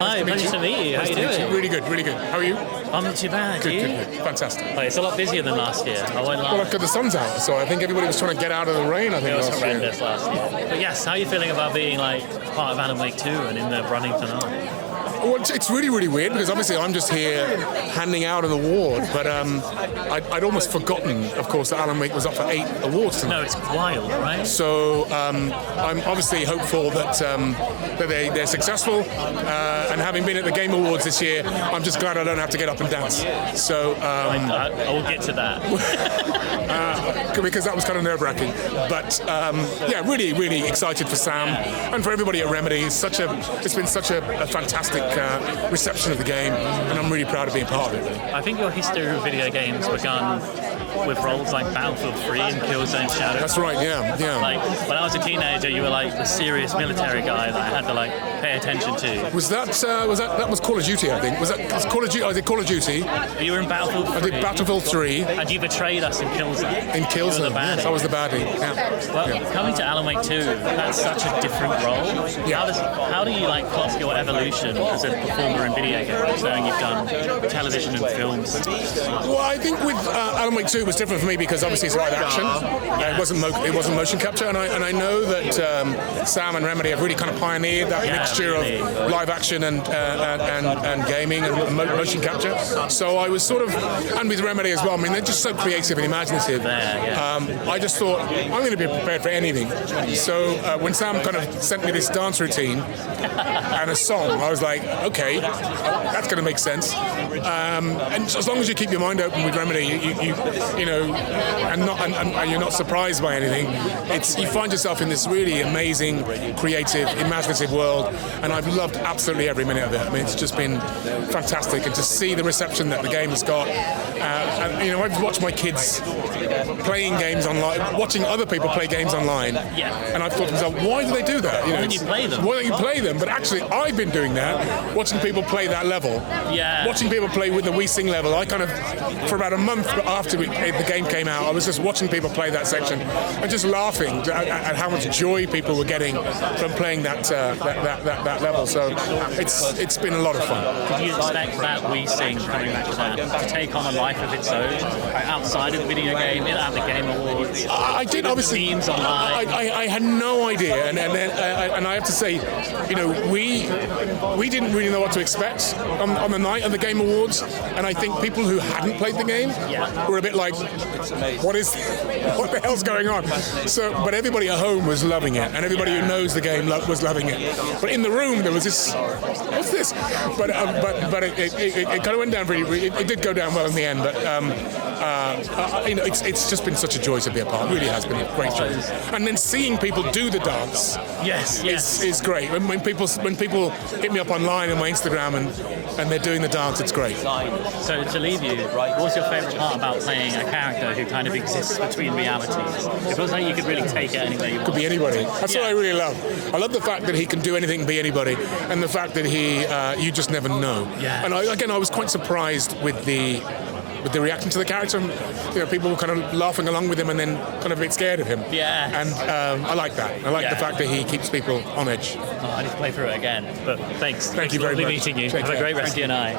Hi, pleasure to meet you. How are you doing? Really good, really good. How are you? I'm not too bad. Good, you? good, good. Fantastic. Oh, it's a lot busier than last year. I won't lie. Well, because the sun's out, so I think everybody was trying to get out of the rain. I think It was last year. horrendous last year. But yes, how are you feeling about being like part of Alan Wake 2 and in the running finale? Well, it's really, really weird because obviously I'm just here handing out an award, but I'd almost forgotten, of course, that Alan Wake was up for 8 awards tonight. No, it's wild, right? So I'm obviously hopeful that they're successful, and having been at the Game Awards this year, I'm just glad I don't have to get up and dance. So I will get to that. because that was kind of nerve-wracking. But yeah, really, really excited for Sam and for everybody at Remedy. It's been such a fantastic reception of the game, and I'm really proud of being part of it. I think your history of video games began with roles like Battlefield 3 and Killzone Shadow. That's right, yeah. Like when I was a teenager, you were like the serious military guy that I had to like pay attention to. That was Call of Duty, I think. Was Call of Duty? I did Call of Duty. You were in Battlefield 3. I did Battlefield 3. And you betrayed us in Killzone. In Killzone, yes, I was the baddie. Yeah. Well, coming to Alan Wake 2, that's such a different role. Yeah. How do you like clock your evolution as a performer in video games, knowing you've done television and films? Well, I think with Alan Wake 2 it was different for me because obviously it's live action. It wasn't motion capture, and I know that Sam and Remedy have really kind of pioneered that mixture of live action and gaming and motion capture. So I was sort of, and with Remedy as well. I mean, they're just so creative and imaginative. I just thought I'm going to be prepared for anything. So when Sam kind of sent me this dance routine and a song, I was like, okay, that's going to make sense. And as long as you keep your mind open with Remedy, you know, and you're not surprised by anything, you find yourself in this really amazing, creative, imaginative world, and I've loved absolutely every minute of it. I mean, it's just been fantastic, and to see the reception that the game has got. And you know, I've watched my kids playing games online, watching other people play games online, and I've thought to myself, why do they do that? You know, why don't you play them? Why don't you play them? But actually, I've been doing that, watching people play that level. Watching people play with the We Sing level. I kind of, for about a month after the game came out, I was just watching people play that section and just laughing at how much joy people were getting from playing that level. So it's been a lot of fun. Did you expect that We Sing, coming back to that, to take on a life of its own outside of the video game, at the Game Awards? I did, obviously. Memes online. I had no idea, and I have to say, you know, we didn't really know what to expect on the night of the Game Awards, and I think people who hadn't played the game were a bit like, what the hell's going on? So, but everybody at home was loving it, and everybody who knows the game was loving it. But in the room there was this, what's this? But it kind of went down really. It did go down well in the end, but you know, it's just been such a joy to be a part. It really has been a great joy. And then seeing people do the dance, is great. When people hit me up online on my Instagram and they're doing the dance, it's great. So to leave you, what's your favourite part about playing a character who kind of exists between realities? It feels like you could really take it anywhere you want. Could be anybody. That's what I really love. I love the fact that he can do anything and be anybody, and the fact that you just never know. And I was quite surprised with the reaction to the character. You know, people were kind of laughing along with him and then kind of a bit scared of him. And I like that. I like the fact that he keeps people on edge. I need to play through it again. But thanks. Thank you very much. Lovely meeting you. Have a great rest of your night.